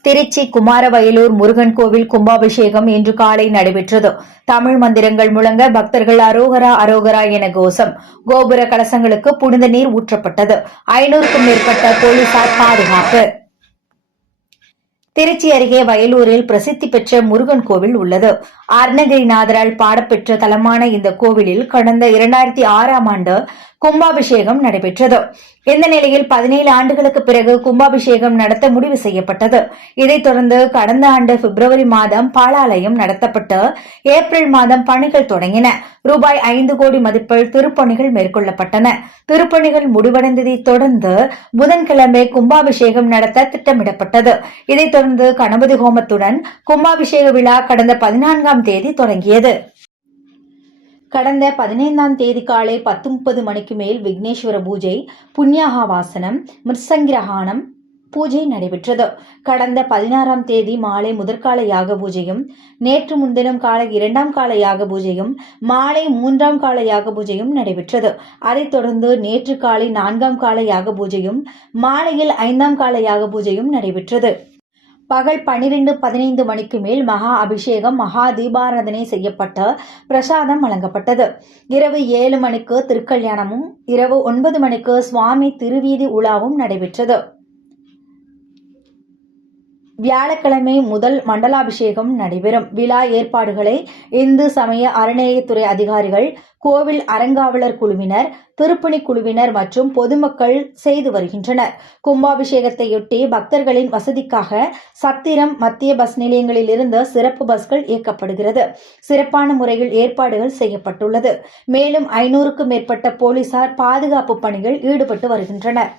திருச்சி குமாரவயலூர் முருகன் கோவில் கும்பாபிஷேகம் இன்று காலை நடைபெற்றது. தமிழ் மந்திரங்கள் முழங்க பக்தர்கள் அரோகரா அரோகரா என கோஷம். கோபுர கலசங்களுக்கு புனித நீர் ஊற்றப்பட்டது. ஐநூறுக்கும் மேற்பட்ட போலீசார் பாதுகாப்பு. திருச்சி அருகே வயலூரில் பிரசித்தி பெற்ற முருகன் கோவில் உள்ளது. அருணகிரிநாதரால் பாடப்பெற்ற தலமான இந்த கோவிலில் கடந்த இரண்டாயிரத்தி ஆறாம் ஆண்டு கும்பாபிஷேகம் நடைபெற்றது. இந்த நிலையில் பதினேழு ஆண்டுகளுக்கு பிறகு கும்பாபிஷேகம் நடத்த முடிவு செய்யப்பட்டது. இதைத் தொடர்ந்து கடந்த ஆண்டு பிப்ரவரி மாதம் பாலாலயம் நடத்தப்பட்டு ஏப்ரல் மாதம் பணிகள் தொடங்கின. ரூபாய் ஐந்து கோடி மதிப்பில் திருப்பணிகள் மேற்கொள்ளப்பட்டன. திருப்பணிகள் முடிவடைந்ததைத் தொடர்ந்து புதன்கிழமை கும்பாபிஷேகம் நடத்த திட்டமிடப்பட்டது. இதைத் தொடர்ந்து கணபதி ஹோமத்துடன் கும்பாபிஷேக விழா கடந்த பதினான்காம் தேதி தொடங்கியது. கடந்த பதினைந்தாம் தேதி காலை பத்து முப்பது மணிக்கு மேல் விக்னேஸ்வர பூஜை புண்ணியாகாவாசனம் வாசனம் பூஜை நடைபெற்றது. கடந்த பதினாறாம் தேதி மாலை முதற்கால யாக பூஜையும் நேற்று முன்தினம் காலை இரண்டாம் கால யாக பூஜையும் மாலை மூன்றாம் கால யாக பூஜையும் நடைபெற்றது. அதைத் தொடர்ந்து நேற்று காலை நான்காம் கால யாக பூஜையும் மாலையில் ஐந்தாம் கால யாக பூஜையும் நடைபெற்றது. பகல் பனிரெண்டு பதினைந்து மணிக்கு மேல் மகா அபிஷேகம் மகா தீபாராதனை செய்யப்பட்ட பிரசாதம் வழங்கப்பட்டது. இரவு ஏழு மணிக்கு திருக்கல்யாணமும் இரவு ஒன்பது மணிக்கு சுவாமி திருவீதி உலாவும் நடைபெற்றது. வியாழக்கிழமை முதல் மண்டலாபிஷேகம் நடைபெறும். விழா ஏற்பாடுகளை இந்து சமய அறநிலையத்துறை அதிகாரிகள் கோவில் அறங்காவலர் குழுவினர் திருப்பணி குழுவினர் மற்றும் பொதுமக்கள் செய்து வருகின்றனர். கும்பாபிஷேகத்தையொட்டி பக்தர்களின் வசதிக்காக சத்திரம் மத்திய பஸ் நிலையங்களிலிருந்து சிறப்பு பஸ்கள் இயக்கப்படுகிறது. சிறப்பான முறையில் ஏற்பாடுகள் செய்யப்பட்டுள்ளது. மேலும் ஐநூறுக்கும் மேற்பட்ட போலீசார் பாதுகாப்பு பணிகள் ஈடுபட்டு வருகின்றனர்.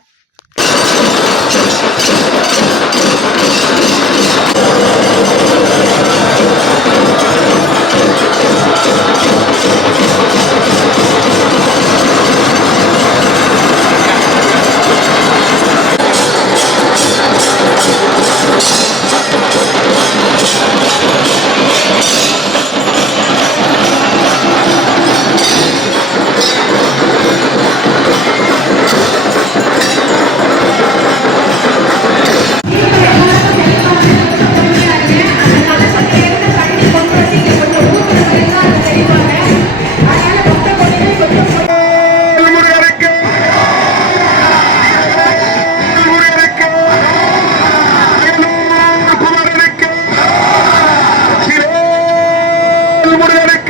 வேல்முருகனுக்கு